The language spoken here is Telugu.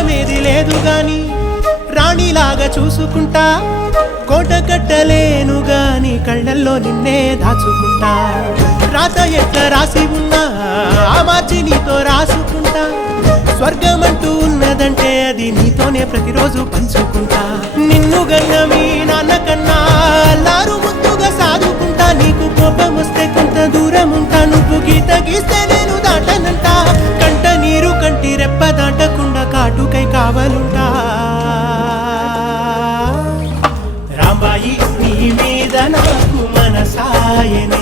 లోకమేది లేదు గాని రాణిలాగా చూసుకుంటా కోట కట్టలేను గాని కళ్ళల్లో నిన్నే దాచుకుంటా రాత ఎట్లా రాసి ఉన్నా ఆ మార్చి నీతో రాసుకుంటా స్వర్గమంటూ ఉన్నదంటే అది నీతోనే ప్రతిరోజు పంచుకుంటా నిన్ను గన్న మీ నాన్న కన్నా లారు ముద్దుగా సాదుకుంటా నీకు కోపం వస్తే కొంత దూరం ఉంటా నువ్వు గీత గీస్తే నేను దాటనంట కంట నీరు కంటి రెప్ప దాటకుండా కాటుకై కావలుంటా రాంబాయి నీ మీద నాకు మనసాయనే